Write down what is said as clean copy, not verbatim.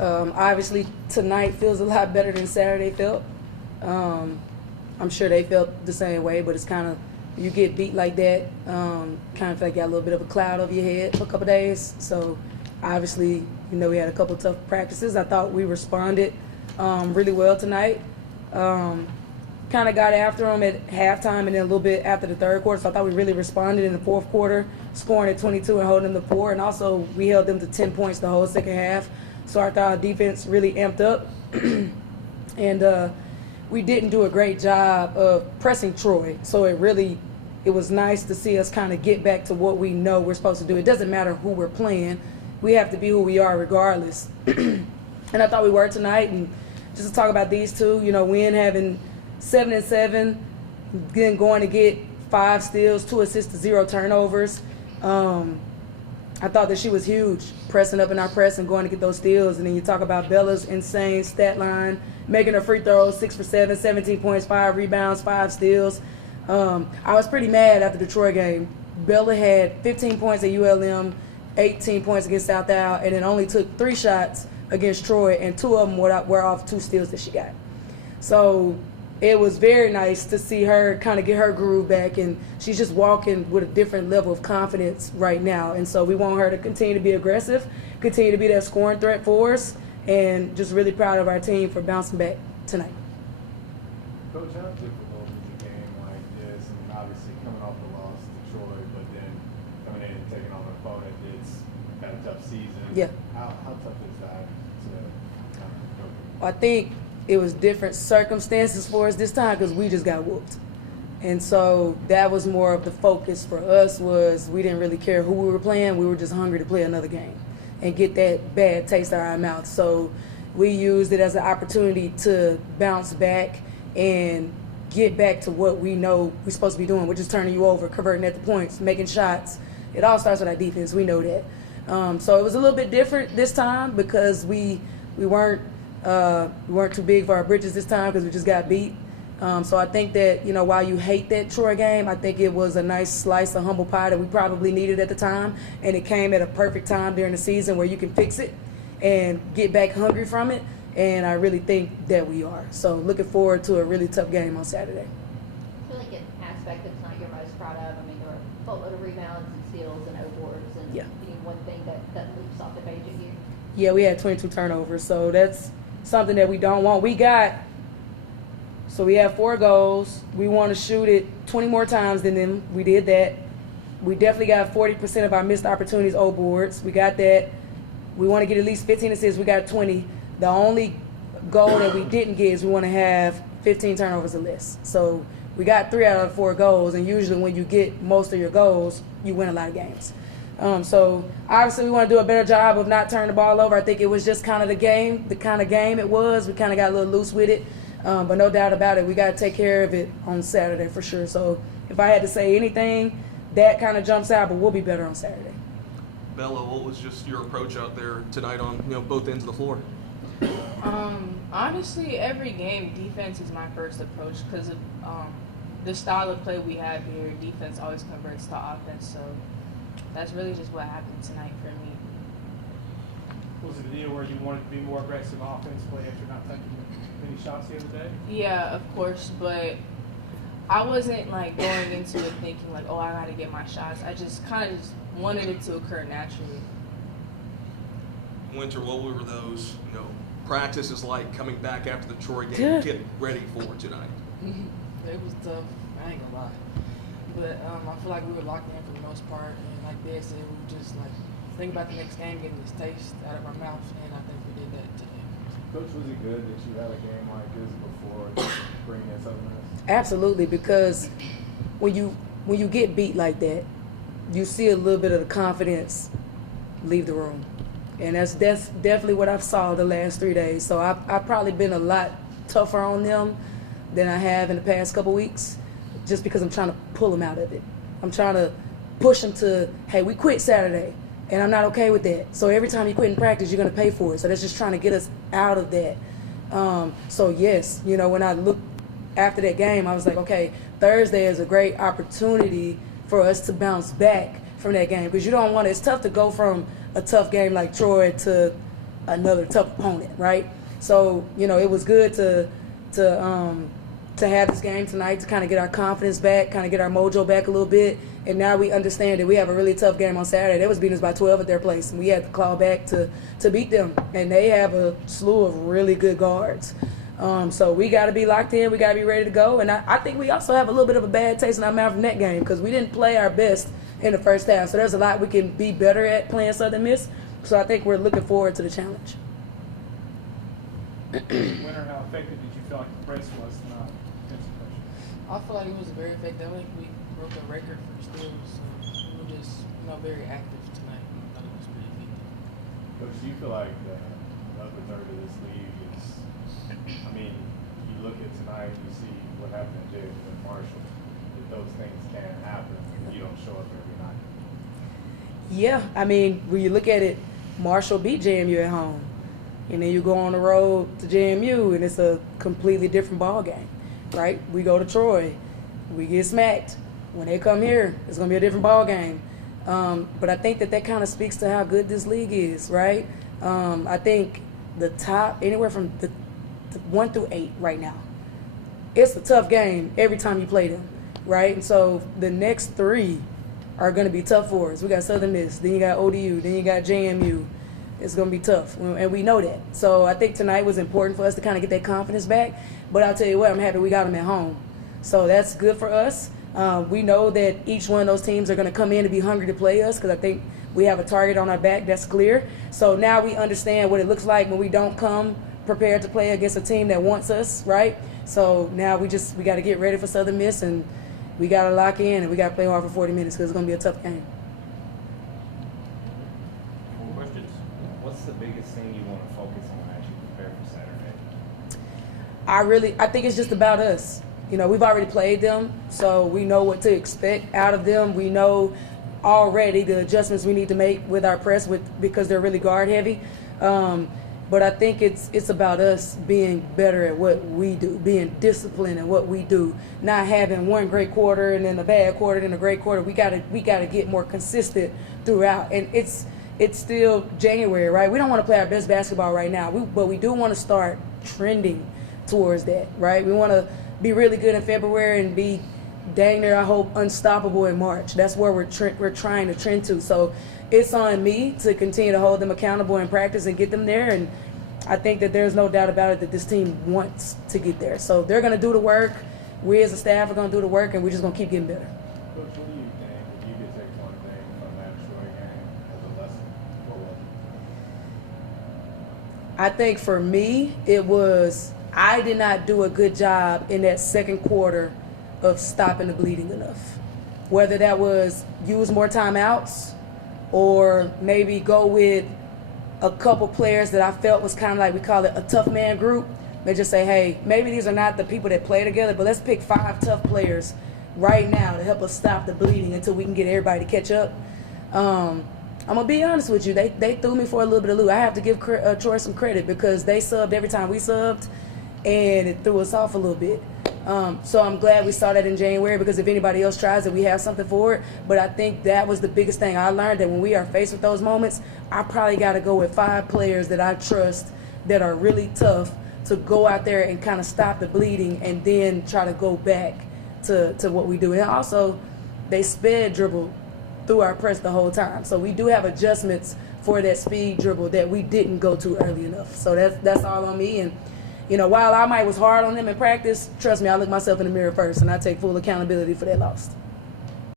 Obviously, tonight feels a lot better than Saturday felt. I'm sure they felt the same way, but it's kind of, you get beat like that, kind of feel like you got a little bit of a cloud over your head for a couple days. So obviously, we had a couple tough practices. I thought we responded really well tonight. Kind of got after them at halftime and then a little bit after the third quarter. So I thought we really responded in the fourth quarter, scoring at 22 and holding them to 4. And also we held them to 10 points the whole second half. So I thought our defense really amped up. And we didn't do a great job of pressing Troy. So it was nice to see us kind of get back to what we know we're supposed to do. It doesn't matter who we're playing. We have to be who we are regardless. And I thought we were tonight. And just to talk about these two, Wynn having 7 and 7, then going to get 5 steals, 2 assists to 0 turnovers. I thought that she was huge, pressing up in our press and going to get those steals. And then you talk about Bella's insane stat line, making her free throws, 6 for 7, 17 points, 5 rebounds, 5 steals. I was pretty mad after the Troy game. Bella had 15 points at ULM, 18 points against South Al, and then only took 3 shots against Troy, and 2 of them were off 2 steals that she got. So it was very nice to see her kind of get her groove back, and she's just walking with a different level of confidence right now. And so we want her to continue to be aggressive, continue to be that scoring threat for us, and just really proud of our team for bouncing back tonight. Coach, how difficult is a game like this? I mean, obviously coming off the loss to Troy, but then coming in and taking on an opponent that's had a tough season. Yeah. How tough is that to kind of go through? I think it was different circumstances for us this time because we just got whooped. And so that was more of the focus for us, was we didn't really care who we were playing. We were just hungry to play another game and get that bad taste out of our mouth. So we used it as an opportunity to bounce back and get back to what we know we're supposed to be doing, which is turning you over, converting at the points, making shots. It all starts with our defense. We know that. So it was a little bit different this time because we weren't too big for our britches this time because we just got beat. So I think that, while you hate that Troy game, I think it was a nice slice of humble pie that we probably needed at the time, and it came at a perfect time during the season where you can fix it and get back hungry from it, and I really think that we are. So looking forward to a really tough game on Saturday. I feel like an aspect of tonight you're most proud of, I mean, there were a boatload of rebounds and steals and O-boards, and one thing that leaps off the page at you. Yeah, we had 22 turnovers, so that's something that we don't want. So we have 4 goals. We want to shoot it 20 more times than them. We did that. We definitely got 40% of our missed opportunities O-boards. We got that. We want to get at least 15 assists. We got 20. The only goal that we didn't get is we want to have 15 turnovers or less. So we got 3 out of the 4 goals, and usually when you get most of your goals, you win a lot of games. So obviously we want to do a better job of not turning the ball over. I think it was just kind of the kind of game it was. We kind of got a little loose with it. But no doubt about it, we got to take care of it on Saturday for sure. So if I had to say anything, that kind of jumps out, but we'll be better on Saturday. Bella, what was just your approach out there tonight on both ends of the floor? Honestly, every game, defense is my first approach because of the style of play we have here. Defense always converts to offense, so that's really just what happened tonight for me. Was it a deal where you wanted to be more aggressive offensively after not taking many shots the other day? Yeah, of course, but I wasn't going into it thinking oh, I got to get my shots. I just kind of just wanted it to occur naturally. Wynter, what were those practices like coming back after the Troy game, getting ready for tonight? It was tough. I ain't gonna lie, but I feel like we were locked in for the most part, and like Dad said, we were just think about the next game, getting this taste out of our mouth, and I think we did that today. Coach, was it good that you had a game like this before bringing that supplements? Absolutely, because when you get beat like that, you see a little bit of the confidence leave the room. And that's definitely what I've saw the last 3 days. So I've probably been a lot tougher on them than I have in the past couple weeks, just because I'm trying to pull them out of it. I'm trying to push them to, hey, we quit Saturday, and I'm not okay with that. So every time you quit in practice, you're going to pay for it. So that's just trying to get us out of that. So yes, when I looked after that game, I was like, okay, Thursday is a great opportunity for us to bounce back from that game, because you don't want to. It's tough to go from a tough game like Troy to another tough opponent, right? So, it was good to have this game tonight to kind of get our confidence back, kind of get our mojo back a little bit. And now we understand that we have a really tough game on Saturday. They was beating us by 12 at their place, and we had to claw back to beat them. And they have a slew of really good guards. So we got to be locked in. We got to be ready to go. And I think we also have a little bit of a bad taste in our mouth from that game because we didn't play our best in the first half. So there's a lot we can be better at playing Southern Miss. So I think we're looking forward to the challenge. Wynter, how effective did you feel like the press was tonight? Defensive pressure? I feel like it was very effective. I think we broke a record for steals. So we were just, very active tonight. I thought it was pretty effective. Coach, do you feel like the upper third of this league is, you look at tonight, you see what happened to James and Marshall, that those things can happen if you don't show up every night? Yeah, when you look at it, Marshall beat JMU at home. And then you go on the road to JMU, and it's a completely different ball game, right? We go to Troy, we get smacked. When they come here, it's going to be a different ball game. But I think that kind of speaks to how good this league is, right? I think the top, anywhere from the 1 through 8 right now, it's a tough game every time you play them, right? And so the next 3 are going to be tough for us. We got Southern Miss, then you got ODU, then you got JMU. It's going to be tough, and we know that. So I think tonight was important for us to kind of get that confidence back. But I'll tell you what, I'm happy we got them at home. So that's good for us. We know that each one of those teams are going to come in to be hungry to play us because I think we have a target on our back. That's clear. So now we understand what it looks like when we don't come prepared to play against a team that wants us, right? So now we got to get ready for Southern Miss, and we got to lock in, and we got to play hard for 40 minutes because it's going to be a tough game. What's the biggest thing you want to focus on as you prepare for Saturday? I think it's just about us. We've already played them, so we know what to expect out of them. We know already the adjustments we need to make with our press because they're really guard heavy. But I think it's about us being better at what we do, being disciplined in what we do, not having one great quarter and then a bad quarter, then a great quarter. We gotta get more consistent throughout. And it's still January, right? We don't want to play our best basketball right now, but we do want to start trending towards that, right? We want to be really good in February and be dang near, I hope, unstoppable in March. That's where we're trying to trend to. So it's on me to continue to hold them accountable in practice and get them there. And I think that there's no doubt about it that this team wants to get there. So they're going to do the work. We as a staff are going to do the work, and we're just going to keep getting better. Coach, what do you think, if you could take one thing from that Troy game as a lesson, what was it? I think for me, it was I did not do a good job in that second quarter of stopping the bleeding enough. Whether that was use more timeouts or maybe go with a couple players that I felt was kind of like, we call it a tough man group. They just say, hey, maybe these are not the people that play together, but let's pick 5 tough players right now to help us stop the bleeding until we can get everybody to catch up. I'm going to be honest with you. They threw me for a little bit of loop. I have to give Troy some credit because they subbed every time we subbed, and it threw us off a little bit. So I'm glad we saw that in January because if anybody else tries it, we have something for it. But I think that was the biggest thing. I learned that when we are faced with those moments, I probably got to go with 5 players that I trust that are really tough to go out there and kind of stop the bleeding and then try to go back to what we do. And also, they sped dribble through our press the whole time. So we do have adjustments for that speed dribble that we didn't go to early enough. So that's all on me. And while I was hard on them in practice, trust me, I look myself in the mirror first, and I take full accountability for that loss.